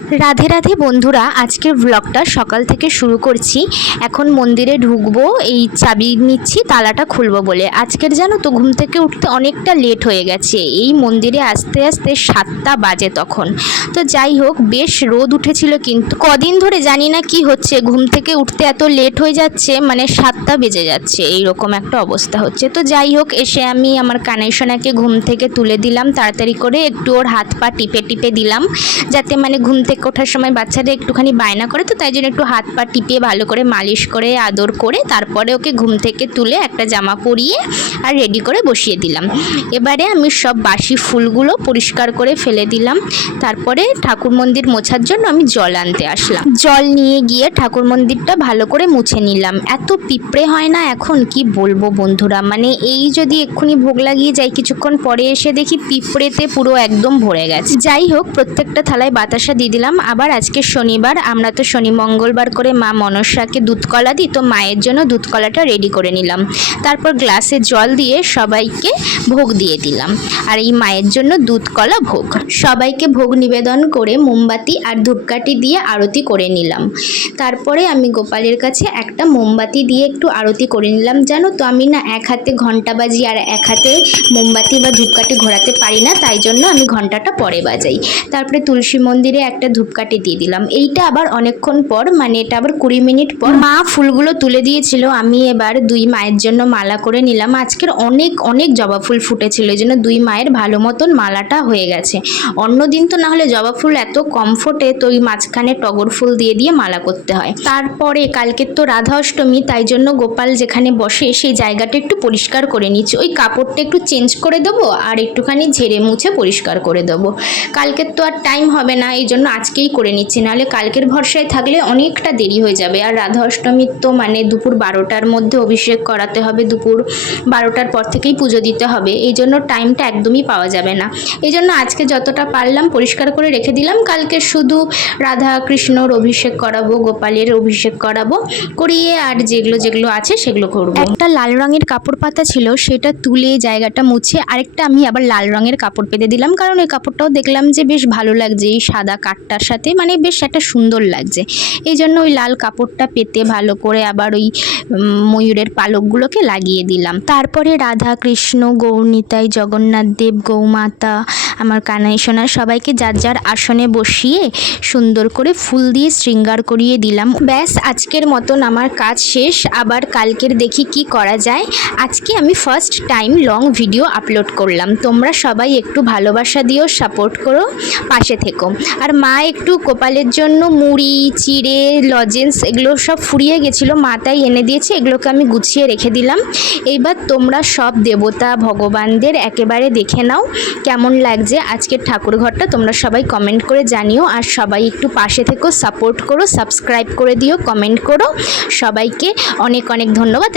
রাধে রাধে বন্ধুরা, আজকের ব্লগটা সকাল থেকে শুরু করছি। এখন মন্দিরে ঢুকবো, এই চাবি নিচ্ছি তালাটা খুলবো বলে। আজকের জানো তো ঘুম থেকে উঠতে অনেকটা লেট হয়ে গেছে, এই মন্দিরে আসতে আসতে 7টা বাজে তখন। তো যাই হোক, বেশ রোদ উঠেছিল, কিন্তু কদিন ধরে জানি না কি হচ্ছে, ঘুম থেকে উঠতে এত লেট হয়ে যাচ্ছে, মানে 7টা বেজে যাচ্ছে, এইরকম একটা অবস্থা হচ্ছে। তো যাই হোক, এসে আমি আমার কানাই সোনাকে ঘুম থেকে তুলে দিলাম তাড়াতাড়ি করে, একটু ওর হাত পা টিপে টিপে দিলাম, যাতে মানে ঘুম থেকে ওঠার সময় বাচ্চাদের একটুখানি বায়না করে, তো তাই জন্য একটু হাত পা টিপিয়ে ভালো করে মালিশ করে আদর করে তারপরে ওকে ঘুম থেকে তুলে একটা জামা পরিয়ে আর রেডি করে বসিয়ে দিলাম। এবারে আমি সব বাসি ফুলগুলো পরিষ্কার করে ফেলে দিলাম। তারপরে ঠাকুর মন্দির মোছার জন্য আমি জল আনতে আসলাম। জল নিয়ে গিয়ে ঠাকুর মন্দিরটা ভালো করে মুছে নিলাম। এত পিঁপড়ে হয় না এখন, কি বলবো বন্ধুরা, মানে এই যদি এক্ষুনি ভোগ লাগিয়ে যাই, কিছুক্ষণ পরে এসে দেখি পিঁপড়েতে পুরো একদম ভরে গেছে। যাই হোক, প্রত্যেকটা থালায় বাতাসা দিয়ে দিলাম। আবার আজকে শনিবার, আমরা তো শনি মঙ্গলবার করে মা মনসাকে দুধ কলা দিই, তো মায়ের জন্য দুধ কলাটা রেডি করে নিলাম। তারপর গ্লাসে জল দিয়ে সবাইকে ভোগ দিয়ে দিলাম। আর এই মায়ের জন্য দুধ কলা ভোগ, সবাইকে ভোগ নিবেদন করে মোমবাতি আর ধূপকাঠি দিয়ে আরতি করে নিলাম। তারপরে আমি গোপালের কাছে একটা মোমবাতি দিয়ে একটু আরতি করে নিলাম। জানো তো আমি না এক হাতে ঘন্টা বাজি আর এক হাতে মোমবাতি বা ধূপকাঠি ঘোরাতে পারি না, তাই জন্য আমি ঘন্টাটা পরে বাজাই। তারপরে তুলসী মন্দিরে একটা ধূপকাঠি দিয়ে দিলাম। এইটা আবার অনেকক্ষণ পর, মানে এটা আবার 20 মিনিট পর মা ফুলগুলো তুলে দিয়েছিল। আমি এবার দুই মায়ের জন্য মালা করে নিলাম। আজকের অনেক অনেক জবা ফুল ফুটেছিল, এই জন্য দুই মায়ের ভালো মতন মালাটা হয়ে গেছে। অন্য দিন তো না হলে জবা ফুল এত কম ফোটে, তো ওই মাঝখানে টগর ফুল দিয়ে দিয়ে মালা করতে হয়। তারপরে কালকের তো রাধা অষ্টমী, তাই জন্য গোপাল যেখানে বসে সেই জায়গাটা একটু পরিষ্কার করে নিচ্ছি। ওই কাপড়টা একটু চেঞ্জ করে দেবো আর একটুখানি ঝেড়ে মুছে পরিষ্কার করে দেবো। কালকের তো আর টাইম হবে না, এই জন্য আজকেই করে নিচ্ছি, নাহলে কালকের ভরসায় থাকলে অনেকটা দেরি হয়ে যাবে। আর রাধা অষ্টমীর তো মানে দুপুর 12টার মধ্যে অভিষেক করাতে হবে, দুপুর 12টার পর থেকেই পুজো দিতে হবে, এই জন্য টাইমটা একদমই পাওয়া যাবে না। এই জন্য আজকে যতটা পারলাম পরিষ্কার করে রেখে দিলাম। কালকে শুধু রাধা কৃষ্ণর অভিষেক করাবো, গোপালের অভিষেক করাবো, করিয়ে আর যেগুলো যেগুলো আছে সেগুলো করবো। একটা লাল রঙের কাপড় পাতা ছিল, সেটা তুলে জায়গাটা মুছে আরেকটা আমি আবার লাল রঙের কাপড় পেতে দিলাম, কারণ ওই কাপড়টাও দেখলাম যে বেশ ভালো লাগছে এই সাদা কাঠটার সাথে, মানে বেশ একটা সুন্দর লাগছে। এই জন্য ওই লাল কাপড়টা পেতে ভালো করে আবার ওই ময়ূরের পালকগুলোকে লাগিয়ে দিলাম। তারপরে রাধা কৃষ্ণ, গৌরনিতাই, জগন্নাথ দেব, গৌমাতা, আমার কানাই সোনা সবাইকে যার যার আসনে বসিয়ে সুন্দর করে ফুল দিয়ে শৃঙ্গার করিয়ে দিলাম। ব্যাস, আজকের মতন আমার কাজ শেষ। আবার কালকের দেখি কি করা যায়। আজকে আমি first time long video upload করলাম। তোমরা সবাই একটু ভালোবাসা দিও, সাপোর্ট করো, পাশে থেকো। আর মা একটু গোপালের জন্য মুড়ি, চিড়ে, লজেন্স এগুলো সব ফুরিয়ে গেছিলো, মা তাই এনে দিয়েছে, এগুলোকে আমি গুছিয়ে রেখে দিলাম। এইবার তোমরা সব দেবতা ভগবানদের একেবারে দেখে নাও কেমন লাগছে আজকের ঠাকুর ঘরটা, তোমরা সবাই কমেন্ট করে জানিও। আর সবাই একটু পাশে থেকো, সাপোর্ট করো, সাবস্ক্রাইব করে দিও, কমেন্ট করো। সবাইকে অনেক অনেক ধন্যবাদ।